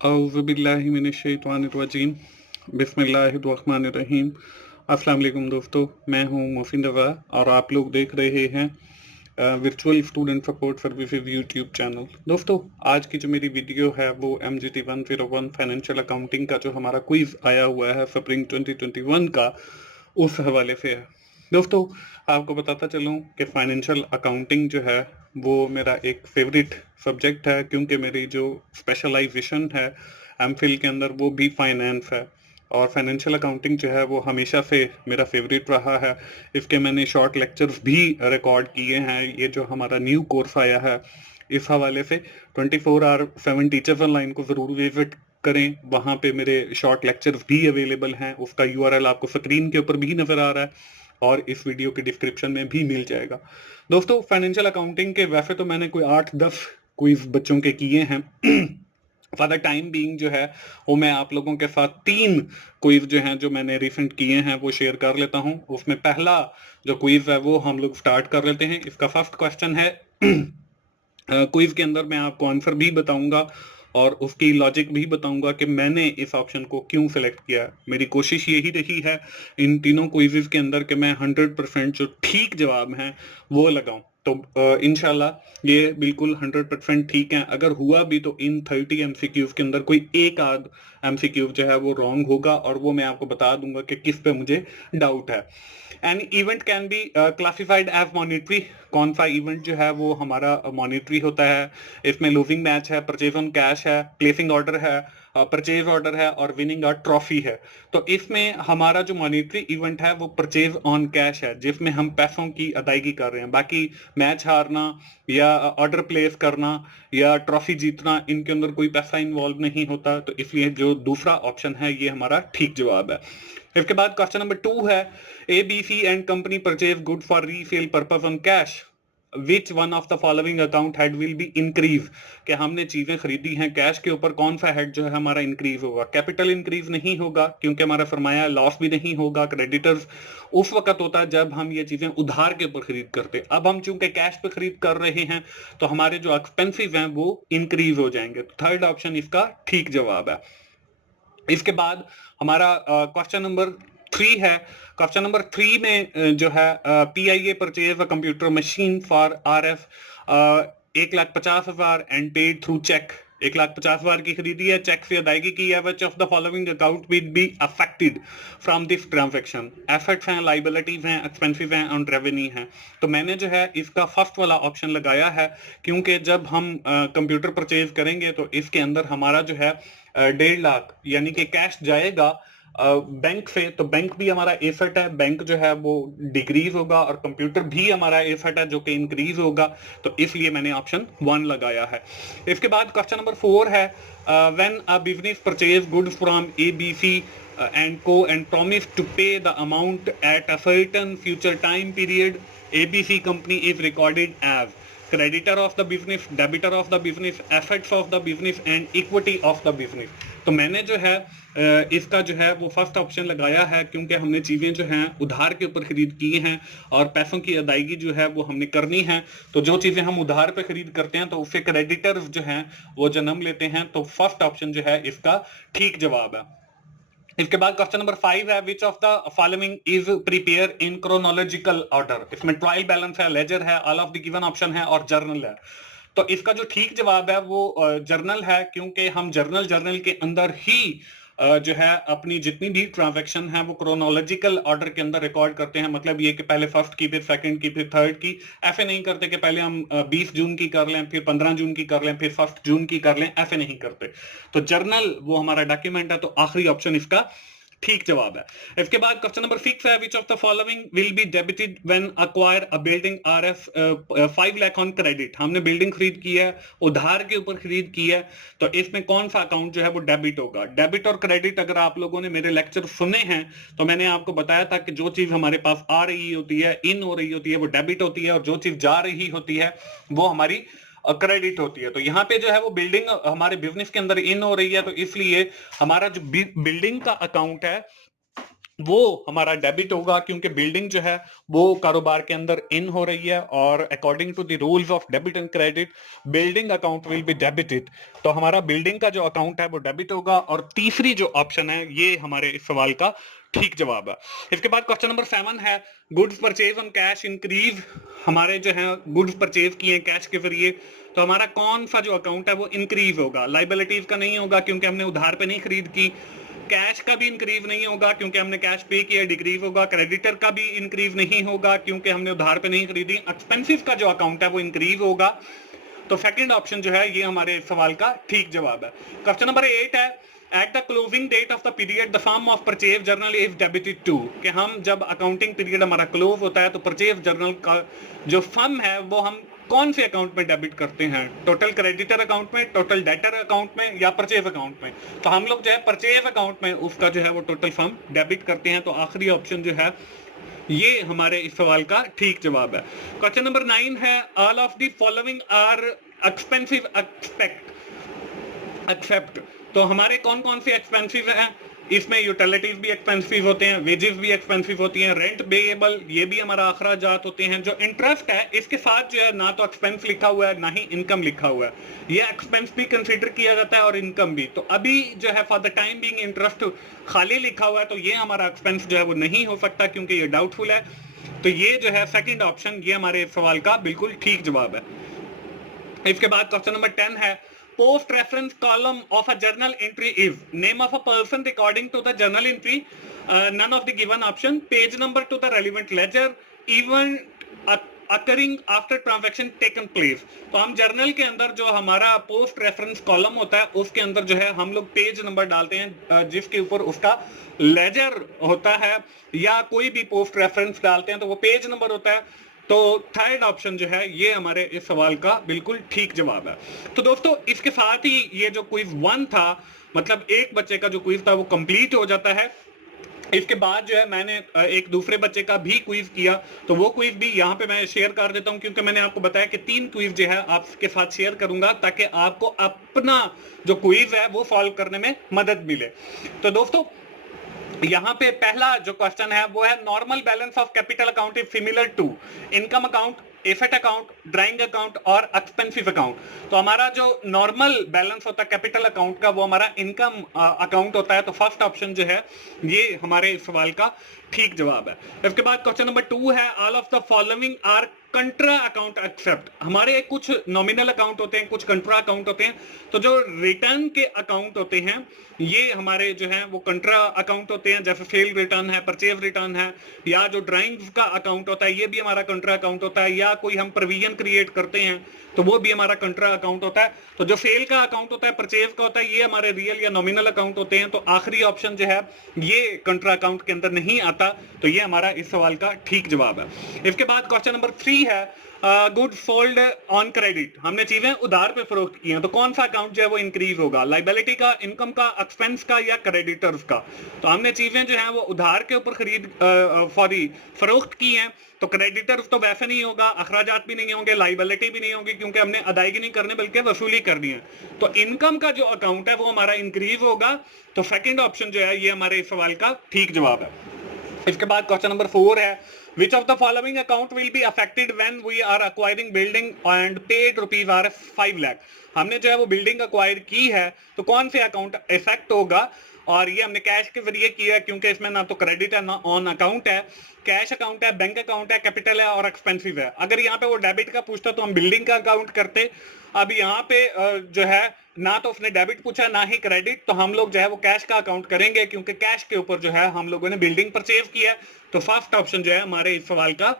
औज़ुबिल्लाहिमिनश्शैतानिर्रजीम बिस्मिल्लाहिर्रहमानिर्रहीम। अस्सलाम वालेकुम दोस्तों, मैं हूं मोहसिन रज़ा और आप लोग देख रहे हैं virtual student support services YouTube channel. दोस्तों, आज की जो मेरी वीडियो है वो MGT 101 फाइनेंशियल अकाउंटिंग का जो हमारा क्विज आया हुआ है स्प्रिंग 2021 का, उस हवाले से है। दोस्तों, आपको बताता चलूं कि फाइनेंशियल अकाउंटिंग जो है वो मेरा एक फेवरेट सब्जेक्ट है, क्योंकि मेरी जो स्पेशलाइजेशन है एमफिल के अंदर वो भी फाइनेंस है और फाइनेंशियल अकाउंटिंग जो है वो हमेशा से मेरा फेवरेट रहा है। इसके मैंने शॉर्ट लेक्चर्स भी रिकॉर्ड किए हैं। ये जो हमारा न्यू कोर्स आया है, इस हवाले से 24/7 टीचर्स ऑनलाइन को ज़रूर विजिट करें। वहाँ पे मेरे शॉर्ट लेक्चर्स भी अवेलेबल हैं। उसका URL आपको स्क्रीन के ऊपर भी नज़र आ रहा है और इस वीडियो के डिस्क्रिप्शन में भी मिल जाएगा। दोस्तों, फाइनेंशियल अकाउंटिंग के वैसे तो मैंने कोई 8-10 क्विज बच्चों के किए हैं। फॉर द टाइम बीइंग जो है वो मैं आप लोगों के साथ 3 क्विज जो हैं जो मैंने रिसेंट किए हैं वो शेयर कर लेता हूं। उसमें पहला जो क्विज है वो हम लोग स्टार्ट कर लेते हैं। इसका फर्स्ट क्वेश्चन है, क्विज के अंदर मैं आपको आंसर भी बताऊंगा और उसकी लॉजिक भी बताऊंगा कि मैंने इस ऑप्शन को क्यों सिलेक्ट किया। मेरी कोशिश यही रही है इन तीनों क्विज़ेस के अंदर कि मैं 100% जो ठीक जवाब हैं वो लगाऊं। तो इंशाल्लाह ये बिल्कुल 100% ठीक है। अगर हुआ भी तो इन 30 MCQs के अंदर कोई एक आध MCQ जो है वो रॉन्ग होगा और वो मैं आपको बता दूंगा कि किस पे मुझे डाउट है। An event can be classified as monetary. कौन सा इवेंट जो है वो हमारा मॉनिटरी होता है? इसमें लूजिंग मैच है, परचेज ऑन कैश है, प्लेसिंग ऑर्डर है, परचेज ऑर्डर है और विनिंग अ ट्रॉफी है। तो इसमें हमारा जो मॉनिटरी इवेंट है वो परचेज ऑन कैश है, जिसमें हम पैसों की अदायगी कर रहे हैं। बाकी मैच हारना या ऑर्डर प्लेस करना या ट्रॉफी जीतना, इनके अंदर कोई पैसा इन्वॉल्व नहीं होता। तो इसलिए जो दूसरा ऑप्शन है ये हमारा ठीक जवाब है। इसके बाद क्वेश्चन नंबर 2 है, ABC and company purchase good for resale purpose on cash. Which one of the following account head will be increase. कि हमने चीजें खरीदी हैं कैश के ऊपर, कौन सा हेड जो है हमारा इंक्रीज होगा? कैपिटल इंक्रीज नहीं होगा क्योंकि हमारा फरमाया। लॉस भी नहीं होगा। क्रेडिटर्स उस वक्त होता है जब हम ये चीजें उधार के ऊपर खरीद करते। अब हम चूंकि कैश पे खरीद कर रहे हैं तो हमारे जो एक्सपेंसिव हैं वो इंक्रीज हो जाएंगे। तो थर्ड ऑप्शन इसका ठीक जवाब है। इसके बाद हमारा क्वेश्चन नंबर 3 है। क्वेश्चन नंबर 3 में जो है, PIA purchase a computer machine for RF 1,50,000 and paid through cheque. 1,50,000 की खरीदी है, चेक से अदायगी की है। Which of the following account will be affected from this transaction? Assets हैं, लाइबिलिटीज हैं, एक्सपेंसिव हैं और रेवेन्यू हैं। तो मैंने जो है इसका फर्स्ट वाला ऑप्शन लगाया है, क्योंकि जब हम कंप्यूटर परचेज करेंगे तो इसके अंदर हमारा जो है 1.5 लाख यानी कि कैश जाएगा बैंक से। तो बैंक भी हमारा एसेट है, बैंक जो है वो डिक्रीज होगा और कंप्यूटर भी हमारा एसेट है जो कि इंक्रीज होगा। तो इसलिए मैंने ऑप्शन 1 लगाया है। इसके बाद क्वेश्चन नंबर 4 है, when a business purchase goods from ABC and Co and promise to pay the amount at a certain future time period, ABC company is recorded as creditor of the business, debitor of the business, assets of the business and equity of the business। तो मैंने जो है इसका जो है वो first option लगाया है, क्योंकि हमने चीजें जो हैं उधार के ऊपर खरीद की हैं और पैसों की अदायगी जो है वो हमने करनी है। तो जो चीजें हम उधार पे खरीद करते हैं तो उससे क्रेडिटर्स जो हैं वो जन्म लेते हैं। तो फर्स्ट ऑप्शन जो है इसका ठीक जवाब है। इसके बाद क्वेश्चन नंबर 5 है, which of the following is prepare in chronological order. इसमें ट्रायल बैलेंस है, लेजर है, all of the given option है और जर्नल है। तो इसका जो ठीक जवाब है वो जर्नल है, क्योंकि हम जर्नल के अंदर ही जो है अपनी जितनी भी ट्रांजैक्शन है वो क्रोनोलॉजिकल ऑर्डर के अंदर रिकॉर्ड करते हैं। मतलब ये कि पहले फर्स्ट की, फिर सेकंड की, फिर थर्ड की। ऐसे नहीं करते कि पहले हम 20 जून की कर लें, फिर 15 जून की कर लें, फिर 1 जून की कर लें। ऐसे नहीं करते। तो जर्नल वो हमारा डॉक्यूमेंट है। तो आखिरी ऑप्शन इसका ठीक जवाब है। इसके बाद क्वेश्चन नंबर 6 है, which of the following will be debited when acquire a building RF 5 lakh on credit. हमने बिल्डिंग खरीद की है, उधार के ऊपर खरीद की है। तो इसमें कौन सा अकाउंट जो है वो डेबिट होगा? डेबिट और क्रेडिट अगर आप लोगों ने मेरे लेक्चर सुने हैं तो मैंने आपको बताया था कि जो चीज हमारे पास आ रही होती है, इन हो रही होती है, वो डेबिट होती है और जो चीज जा रही होती है वो हमारी क्रेडिट होती है। तो यहाँ पे जो है वो बिल्डिंग हमारे बिजनेस के अंदर इन हो रही है, तो इसलिए हमारा जो बिल्डिंग का अकाउंट है वो हमारा डेबिट होगा, क्योंकि बिल्डिंग जो है वो कारोबार के अंदर इन हो रही है और according to the rules of debit and credit building account will be debited. तो हमारा बिल्डिंग का जो अकाउंट है वो डेबिट होगा। और तीसरी जो ऑप्शन है ये हमारे इस सवाल का ठीक जवाब है। इसके बाद क्वेश्चन नंबर 7 है goods purchase on cash increase. हमारे जो है गुड्स परचेज किए हैं कैश के जरिए, तो हमारा कौन सा जो अकाउंट है वो इंक्रीज होगा? लाइबिलिटीज का नहीं होगा क्योंकि हमने उधार पे नहीं खरीद की। कैश का भी इंक्रीज नहीं होगा क्योंकि हमने कैश पे किया, डिक्रीज होगा। क्रेडिटर का भी इंक्रीज नहीं होगा क्योंकि हमने उधार पे नहीं खरीदी। एक्सपेंसिव का जो अकाउंट है वो इंक्रीज होगा। तो सेकंड ऑप्शन जो है ये हमारे सवाल का ठीक जवाब है। क्वेश्चन नंबर 8 है at the closing date of the period the sum of purchase journal is debited to. कि हम जब अकाउंटिंग पीरियड हमारा क्लोज होता है तो परचेज जर्नल का जो सम है वो हम कौन से अकाउंट में डेबिट करते हैं? टोटल क्रेडिटर अकाउंट में, टोटल डेटर अकाउंट में, या परचेज अकाउंट में? तो हम लोग जो है परचेज अकाउंट में उसका जो है वो टोटल सम डेबिट करते हैं। तो आखिरी ऑप्शन जो है ये हमारे इस सवाल का ठीक जवाब है। क्वेश्चन नंबर 9 है all of the following are expensive except. तो हमारे कौन कौन से एक्सपेंसिव हैं? इसमें यूटिलिटीज भी एक्सपेंसिव होते हैं, वेजेस भी एक्सपेंसिव होती हैं, रेंट पेएबल ये भी हमारा अखराजात होते हैं। जो इंटरेस्ट है इसके साथ जो है ना तो एक्सपेंस लिखा हुआ है ना ही इनकम लिखा हुआ है। ये एक्सपेंस भी कंसीडर किया जाता है और इनकम भी। तो अभी जो है for the time being interest खाली लिखा हुआ है, तो ये हमारा एक्सपेंस जो है वो नहीं हो सकता क्योंकि ये डाउटफुल है। तो ये जो है सेकंड ऑप्शन ये हमारे सवाल का बिल्कुल ठीक जवाब है। इसके बाद क्वेश्चन नंबर 10 है post reference column of a journal entry is name of a person according to the journal entry, none of the given option, page number to the relevant ledger, event occurring after transaction taken place। तो हम journal के अंदर जो हमारा post reference column होता है उसके अंदर जो है हम लोग पेज नंबर डालते हैं जिसके ऊपर उसका लेजर होता है, या कोई भी पोस्ट रेफरेंस डालते हैं तो वो पेज नंबर होता है। तो थर्ड ऑप्शन जो है ये हमारे इस सवाल का बिल्कुल ठीक जवाब है। तो दोस्तों इसके साथ ही ये जो क्विज 1 था, मतलब एक बच्चे का जो क्विज था वो कंप्लीट हो जाता है। इसके बाद जो है मैंने एक दूसरे बच्चे का भी क्विज किया, तो वो क्विज भी यहाँ पे मैं शेयर कर देता हूँ क्योंकि मैंने आपको बताया कि 3 क्विज जो है आपके साथ शेयर करूंगा ताकि आपको अपना जो क्विज है वो सॉल्व करने में मदद मिले। तो दोस्तों यहाँ पे पहला जो क्वेश्चन है वो है normal balance of capital account is similar to income account, asset account, drawing account और एक्सपेंसिव अकाउंट। तो हमारा जो नॉर्मल बैलेंस होता है कैपिटल अकाउंट का वो हमारा इनकम अकाउंट होता है। तो फर्स्ट ऑप्शन जो है ये हमारे सवाल का ठीक जवाब है। इसके बाद क्वेश्चन नंबर 2 है all of the following are contra account except. हमारे कुछ नॉमिनल अकाउंट होते हैं, कुछ कंट्रा अकाउंट होते हैं। तो जो रिटर्न के अकाउंट होते हैं ये हमारे जो है वो कंट्रा अकाउंट होते हैं, जैसे सेल रिटर्न है, परचेज रिटर्न है, या जो ड्राइंग्स का अकाउंट होता है ये भी हमारा कंट्रा अकाउंट होता है, या कोई हम प्रोविजन क्रिएट करते हैं तो वो भी हमारा कंट्रा अकाउंट होता है। तो जो सेल का अकाउंट होता है, परचेज का होता है, ये हमारे रियल या नॉमिनल अकाउंट होते हैं। तो आखिरी ऑप्शन जो है ये कंट्रा अकाउंट के अंदर नहीं आता। तो ये हमारा इस सवाल का ठीक जवाब है। इसके बाद क्वेश्चन नंबर 3 है गुड सोल्ड ऑन क्रेडिट। हमने चीजें उधार पे फरोख्त की हैं, तो कौन सा अकाउंट जो है वो इंक्रीज होगा? लाइबिलिटी का, इनकम का, एक्सपेंस का, या क्रेडिटर्स का? तो हमने चीजें जो हैं वो उधार के ऊपर फरोख्त की हैं, तो क्रेडिटर्स तो वैसे नहीं होगा, अखराजात भी नहीं होंगे, लाइबिलिटी भी नहीं होगी क्योंकि हमने अदायगी नहीं करनी बल्कि वसूली करनी है। तो इनकम का जो अकाउंट है वो हमारा इंक्रीज होगा। तो सेकंड ऑप्शन जो है ये हमारे इस सवाल का ठीक जवाब है। इसके बाद क्वेश्चन नंबर 4 है which of the following account will be affected when we are acquiring building and paid rupees are 5 lakh। हमने जो है वो बिल्डिंग अक्वायर की है तो कौन से अकाउंट इफेक्ट होगा? और ये हमने कैश के जरिए किया है क्योंकि इसमें ना तो क्रेडिट है ना ऑन अकाउंट है, कैश अकाउंट है, बैंक अकाउंट है, कैपिटल है और एक्सपेंसिव है। अगर यहाँ पे वो डेबिट का पूछता तो हम बिल्डिंग का अकाउंट करते। अब यहाँ पे जो है ना तो उसने डेबिट पूछा ना ही क्रेडिट, तो हम लोग जो है वो कैश का अकाउंट करेंगे क्योंकि कैश के ऊपर जो है हम लोगों ने बिल्डिंग परचेज किया। तो फर्स्ट ऑप्शन जो है हमारे इस सवाल का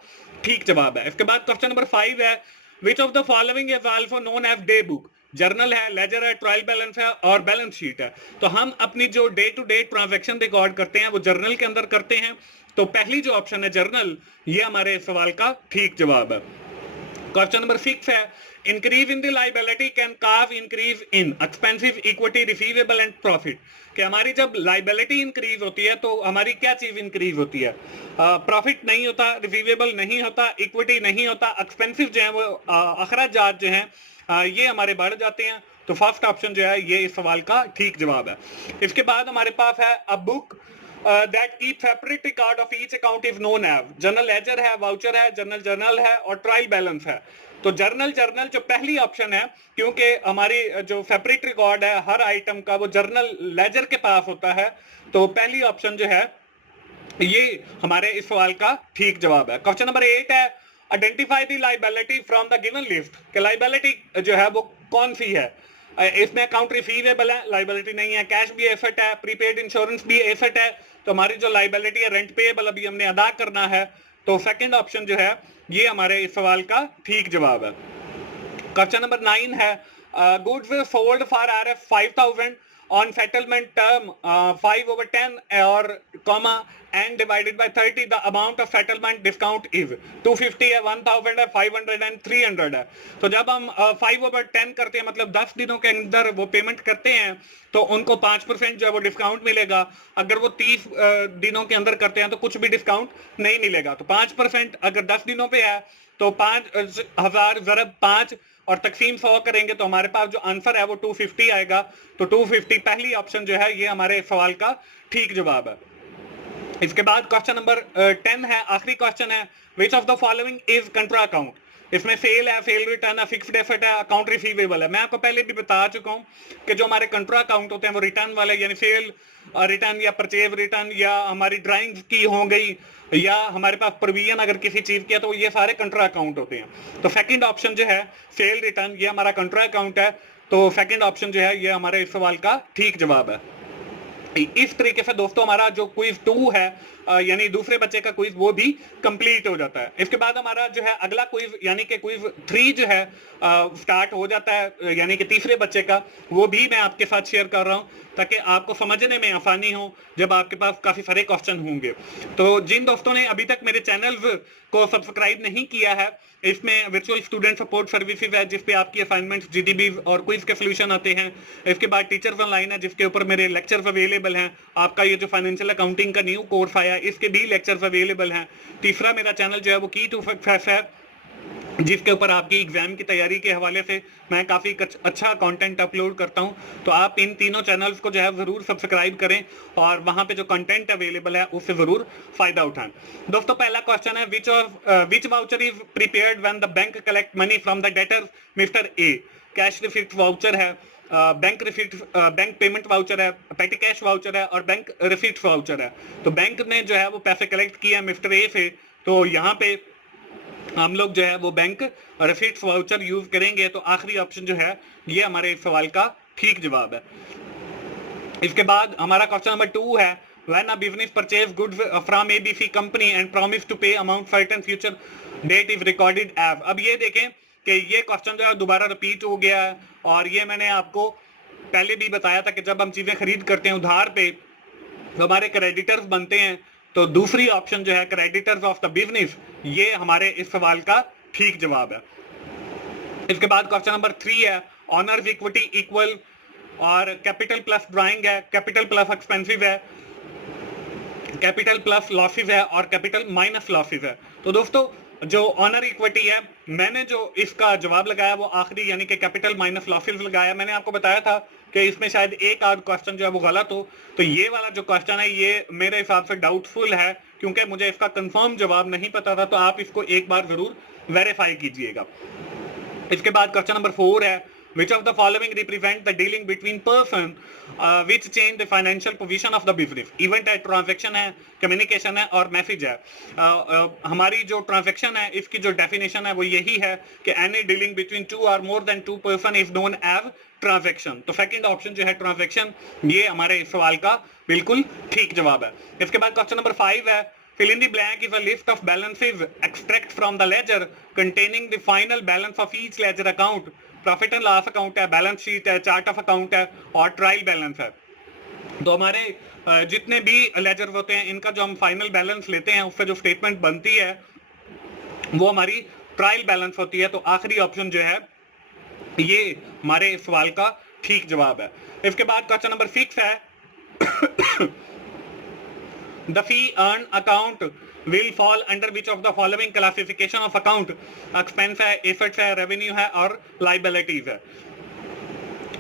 ठीक जवाब है। इसके बाद क्वेश्चन नंबर 5 है which of the following is also known as day book. Journal है, लेजर है, ट्रायल बैलेंस है और बैलेंस शीट है। तो हम अपनी जो day to day transaction record करते हैं वो जर्नल के अंदर करते हैं। तो पहली जो ऑप्शन है जर्नल ये हमारे सवाल का ठीक जवाब है। क्वेश्चन नंबर 6 है increase in the liability can cause increase in expensive, equity, receivable and profit. कि हमारी जब लाइबिलिटी इंक्रीज होती है तो हमारी क्या चीज इंक्रीज होती है? प्रॉफिट नहीं होता, रिसीवेबल नहीं होता, इक्विटी नहीं होता, एक्सपेंसिव जो है वो अखराजात जो हैं ये हमारे बढ़ जाते हैं। तो फर्स्ट ऑप्शन जो है ये इस सवाल का ठीक जवाब है। इसके बाद हमारे पास है a book that keep separate record of each account is known as. General ledger है, वाउचर है, जनरल जर्नल है और ट्रायल बैलेंस है। तो जर्नल जर्नल जो पहली ऑप्शन है, क्योंकि हमारी जो सेपरेट रिकॉर्ड है हर आइटम का वो जर्नल लेजर के पास होता है, तो पहली ऑप्शन जो है ये हमारे इस सवाल का ठीक जवाब है। क्वेश्चन नंबर 8 है, identify the liability from the given list. कि लायबिलिटी जो है वो कौन सी है। इसमें अकाउंट रिसीवेबल है, लायबिलिटी नहीं है। कैश भी एसेट है, प्रीपेड इंश्योरेंस भी एसेट है। तो हमारी जो लायबिलिटी है रेंट पेएबल अभी हमने अदा करना है, तो सेकंड ऑप्शन जो है ये हमारे इस सवाल का ठीक जवाब है। क्वेश्चन नंबर 9 है, goods sold for RF 5000 on settlement term 5/10 or comma and divided by 30, the amount of settlement discount is 250 है, 1000 है, 500 and 300 है। तो जब हम 5/10 करते हैं, मतलब 10 दिनों के अंदर वो पेमेंट करते हैं, तो उनको 5% जो है वो डिस्काउंट मिलेगा। अगर वो 30 दिनों के अंदर करते हैं तो कुछ भी डिस्काउंट नहीं मिलेगा। तो 5% अगर 10 दिनों पे है तो 5000 ज़रब 5 और तकसीम 100 करेंगे तो हमारे पास जो आंसर है वो 250 आएगा। तो 250 पहली ऑप्शन जो है ये हमारे सवाल का ठीक जवाब है। इसके बाद क्वेश्चन नंबर 10 है, आखिरी क्वेश्चन है, which of the following is कंट्रा account. इसमें सेल है, सेल रिटर्न है, फिक्स्ड एसेट है, अकाउंट रिसीवेबल है। मैं आपको पहले भी बता चुका हूं कि जो हमारे कंट्रा अकाउंट होते हैं वो रिटर्न वाले, यानी सेल रिटर्न या परचेज रिटर्न या हमारी ड्राइंग की हो गई या हमारे पास प्रोविजन अगर किसी चीज की है, तो ये सारे कंट्रा अकाउंट होते हैं। तो सेकंड ऑप्शन जो है सेल रिटर्न, ये हमारा कंट्रा अकाउंट है। तो सेकंड ऑप्शन जो है ये हमारे इस सवाल का ठीक जवाब है। इस तरीके से दोस्तों हमारा जो क्विज 2 है यानी दूसरे बच्चे का क्विज वो भी कंप्लीट हो जाता है। इसके बाद हमारा जो है अगला क्विज यानी कि क्विज 3 जो है स्टार्ट हो जाता है, यानी कि तीसरे बच्चे का, वो भी मैं आपके साथ शेयर कर रहा हूं ताकि आपको समझने में आसानी हो जब आपके पास काफी सारे क्वेश्चन होंगे। तो जिन दोस्तों ने अभी तक मेरे चैनल को सब्सक्राइब नहीं किया है, इसमें वर्चुअल स्टूडेंट सपोर्ट सर्विसेज है जिसपे आपकी असाइनमेंट्स, जीडीबी और क्विज के सोल्यूशन आते हैं। इसके बाद टीचर्स ऑनलाइन है जिसके ऊपर मेरे लेक्चर्स अवेलेबल हैं। आपका ये जो फाइनेंशियल अकाउंटिंग का न्यू कोर्स आया इसके भी लेक्चर्स अवेलेबल हैं। तीसरा मेरा चैनल जो है वो की टू सक्सेस है जिसके ऊपर आपकी एग्जाम की तैयारी के हवाले से मैं काफ़ी अच्छा कंटेंट अपलोड करता हूं। तो आप इन तीनों चैनल्स को जो है ज़रूर सब्सक्राइब करें और वहां पे जो कंटेंट अवेलेबल है उससे ज़रूर फायदा उठाएं। दोस्तों पहला क्वेश्चन है, which voucher is prepared when the bank collect money from the debtor Mister A. Cash receipt voucher है, bank receipt, bank payment voucher है, पेटी कैश वाउचर है और बैंक रिसिप्ट वाउचर है। तो बैंक ने जो है वो पैसे कलेक्ट किया मिस्टर ए से, तो यहाँ पे हम लोग जो है वो बैंक रिसीट्स वाउचर यूज करेंगे। तो आखिरी ऑप्शन जो है ये हमारे सवाल का ठीक जवाब है। इसके बाद हमारा क्वेश्चन नंबर 2 है, when a business purchase goods from ABC company and promise to pay amount certain future date is recorded as। अब ये देखें कि ये क्वेश्चन जो है दोबारा रिपीट हो गया है और ये मैंने आपको पहले भी बताया था कि जब हम चीजें खरीद करते हैं उधार पे तो हमारे क्रेडिटर्स बनते हैं। तो दूसरी ऑप्शन जो है क्रेडिटर्स ऑफ द बिजनेस, ये हमारे इस सवाल का ठीक जवाब है। इसके बाद क्वेश्चन नंबर 3 है, ऑनर्स इक्विटी इक्वल और कैपिटल प्लस ड्राइंग है, कैपिटल प्लस एक्सपेंसिव है, कैपिटल प्लस लॉसेज है और कैपिटल माइनस लॉसेज है। तो दोस्तों जो ऑनर इक्विटी है मैंने जो इसका जवाब लगाया वो आखिरी यानी कि कैपिटल माइनस लॉसेज लगाया। मैंने आपको बताया था कि इसमें शायद एक आध क्वेश्चन जो है वो गलत हो, तो ये वाला जो क्वेश्चन है ये मेरे हिसाब से डाउटफुल है क्योंकि मुझे इसका कंफर्म जवाब नहीं पता था। तो आप इसको एक बार जरूर वेरीफाई कीजिएगा। इसके बाद क्वेश्चन नंबर 4 है, which of the following represent the dealing between person which change the financial position of the business। Event है, ट्रांजैक्शन है, कम्युनिकेशन है और मैसेज है। हमारी जो ट्रांजैक्शन है इसकी जो डेफिनेशन है वो यही है कि एनी डीलिंग बिटवीन 2 और more than 2 person is known as transaction. तो सेकंड ऑप्शन जो है ट्रांजैक्शन, ये हमारे इस सवाल का बिल्कुल ठीक जवाब है। इसके बाद क्वेश्चन नंबर 5 है, fill in the blank is a list of balances extract from the ledger containing the final balance of each ledger account। Profit and loss account है, बैलेंस शीट है, चार्ट ऑफ अकाउंट है और trial balance है। तो हमारे जितने भी laser होते हैं इनका जो हम फाइनल बैलेंस लेते हैं उससे जो स्टेटमेंट बनती है वो हमारी ट्रायल बैलेंस होती है। तो आखिरी ऑप्शन जो है ये हमारे सवाल का ठीक जवाब है। इसके बाद क्वेश्चन नंबर 6 है, the fee earned account will fall under which of the following classification of account। Expense है, एसेट्स है, रेवेन्यू है और लाइबिलिटीज है।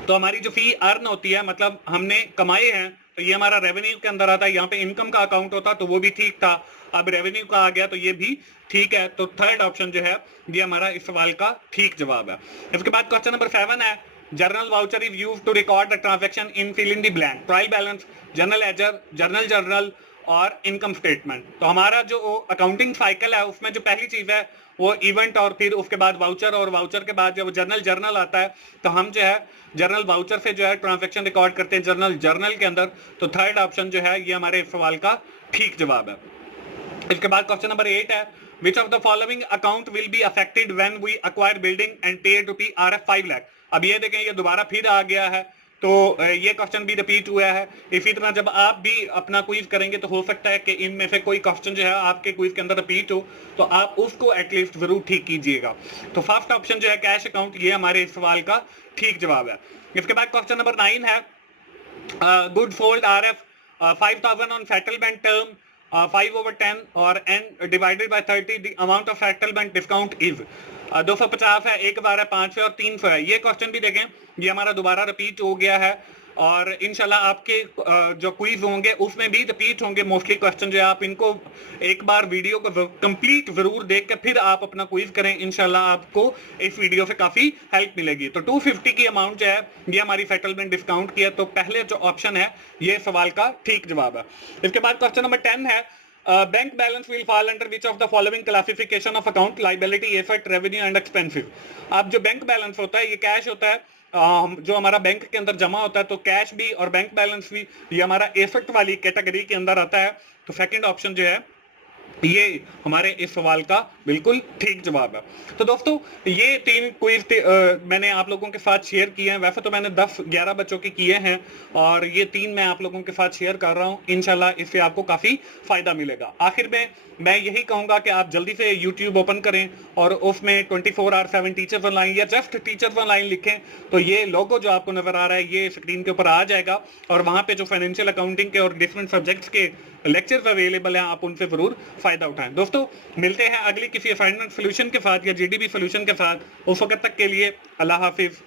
तो हमारी जो फी अर्न होती है मतलब हमने कमाए हैं तो ये हमारा रेवेन्यू के अंदर आता है, यहाँ पे इनकम का अकाउंट होता तो वो भी ठीक था, अब रेवेन्यू का आ गया तो ये भी ठीक है। तो थर्ड ऑप्शन जो है ये हमारा इस सवाल का ठीक जवाब है। इसके बाद क्वेश्चन नंबर 7 है, journal voucher is used to record the transaction in fill in the blank, trial balance, journal ledger, journal और इनकम स्टेटमेंट। तो हमारा जो अकाउंटिंग साइकिल है उसमें जो पहली चीज है वो इवेंट और फिर उसके बाद वाउचर, और वाउचर के बाद जब जर्नल आता है तो हम जो है जर्नल वाउचर से जो है ट्रांजैक्शन रिकॉर्ड करते हैं जर्नल के अंदर। तो थर्ड ऑप्शन जो है ये हमारे सवाल का ठीक जवाब है। इसके बाद क्वेश्चन नंबर 8 है, which of the following account will be affected when we acquire building and paid rupee RF 5 lakh. अब ये देखें ये दोबारा फिर आ गया है, तो ये क्वेश्चन भी रिपीट हुआ है। इसी तरह जब आप भी अपना क्विज करेंगे तो हो सकता है कि इनमें से कोई क्वेश्चन जो है आपके क्विज के अंदर रिपीट हो, तो आप उसको एटलीस्ट जरूर ठीक कीजिएगा। तो फर्स्ट ऑप्शन जो है कैश अकाउंट, ये हमारे इस सवाल का ठीक जवाब है। इसके बाद क्वेश्चन नंबर 9 है, good fold RF 5000 on settlement term 5/10 और n divided by 30, the amount of settlement discount is 250 है, 1000 है, 500 और 300 है। ये क्वेश्चन भी देखें ये हमारा दोबारा रिपीट हो गया है, और इंशाल्लाह आपके जो क्विज होंगे उसमें भी रिपीट होंगे मोस्टली क्वेश्चन जो है। आप इनको एक बार वीडियो को कंप्लीट जरूर देख के फिर आप अपना क्विज करें, इंशाल्लाह आपको इस वीडियो से काफी हेल्प मिलेगी। तो 250 की अमाउंट जो है ये हमारी सेटलमेंट डिस्काउंट की है, तो पहले जो ऑप्शन है ये सवाल का ठीक जवाब है। इसके बाद क्वेश्चन नंबर 10 है, bank balance will fall under which of the following classification of account, liability, asset, revenue and expensive. अब जो बैंक बैलेंस होता है ये कैश होता है, जो हमारा बैंक के अंदर जमा होता है, तो कैश भी और बैंक बैलेंस भी ये हमारा एसेट वाली कैटेगरी के अंदर आता है। तो सेकंड ऑप्शन जो है ये हमारे इस सवाल का बिल्कुल ठीक जवाब है। तो दोस्तों ये 3 क्विज मैंने आप लोगों के साथ शेयर किए हैं। वैसे तो मैंने 10-11 बच्चों के किए हैं और ये 3 मैं आप लोगों के साथ शेयर कर रहा हूं, इंशाल्लाह इससे आपको काफी फायदा मिलेगा। आखिर में मैं यही कहूंगा कि आप जल्दी से YouTube ओपन करें और उसमें 24/7 टीचर्स ऑनलाइन या जस्ट टीचर्स ऑनलाइन लिखें, तो ये लोगो जो आपको नजर आ रहा है ये स्क्रीन के ऊपर आ जाएगा, और वहां पे जो फाइनेंशियल अकाउंटिंग के और डिफरेंट सब्जेक्ट्स के लेक्चर्स अवेलेबल हैं, आप उनसे जरूर फायदा उठाएं। दोस्तों मिलते हैं अगली किसी असाइनमेंट सोल्यूशन के साथ या GDB सोल्यूशन के साथ। उस वक्त तक के लिए अल्लाह हाफिज।